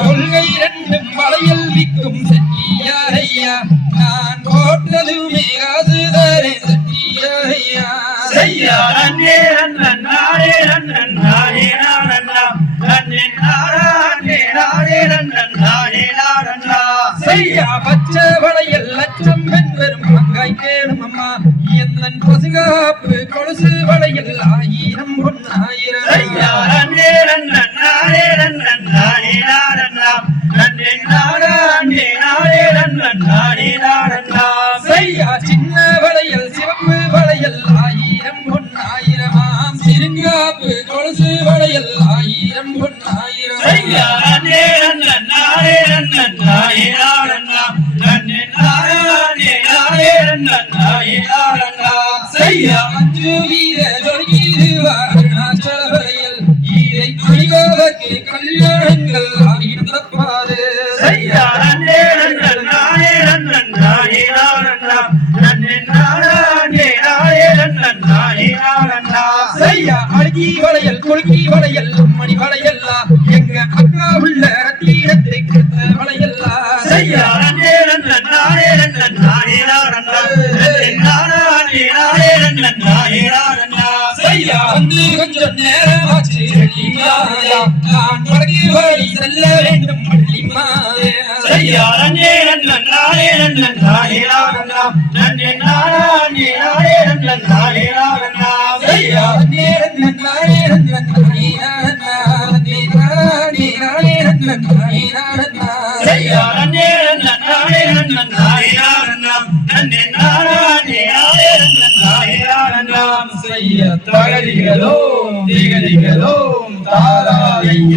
கொள்கை ரெண்டும் வளையல் விக்கும் செட்டியாரையா நான் போட்டதுமே காசு தரேன் செட்டியாரையா செய்யா நன்னே நன்னன் நானே நன்னன் செய்யா பச்சை வளையல் லட்சம் பெரும் பங்காய் கேடும் அம்மா. என்னன் பசுகாப்பு கொலுசு வளையல் ஆயிரம் பொன்னாயிரம் ஐயா நன்னே நன்னன் நானே நன்னன் நானே நானண்ணா நன்னே நானே நானே நன்னன் நானே நானண்ணா செய்யா சின்ன வளையல் சிவப்பு வளையல் ஆயிரம் பொன்னாயிரமாம் சிறுங்காப்பு கொலுசு வளையல் ஆயிரம் பொன்னாயிரம் ஐயா கல்யாணங்கள் ஆகியிருந்தப்பாது ஐயா நன்னே நன்னன் நானே நன்னன் நானே நன்னன் செய்யா அழகி வளையல் குலுக்கி வளையல் மணி வளையல்லா எங்க அக்கா உள்ள ரத்தீனத்தை கொடுத்த வளையல்லா செய்யா நன்னே நன்னன் நானே நன்னன் நானே நேரமாச்சு வள்ளிமாயா நான் வடக்கு வழி செல்ல வேண்டும் வள்ளிமாயா செய்யா நன்னே நன்னன் நானே நன்னன் நானே நானண்ணா நன்னே நானே நானே நன்னன் நானே நானண்ணா செய்யா நேரன் நானே ரன் நானே நானே நானே நானே ரன் நானே நானே செய்ய தகதிகளோ திகதிகளோ தாராதைய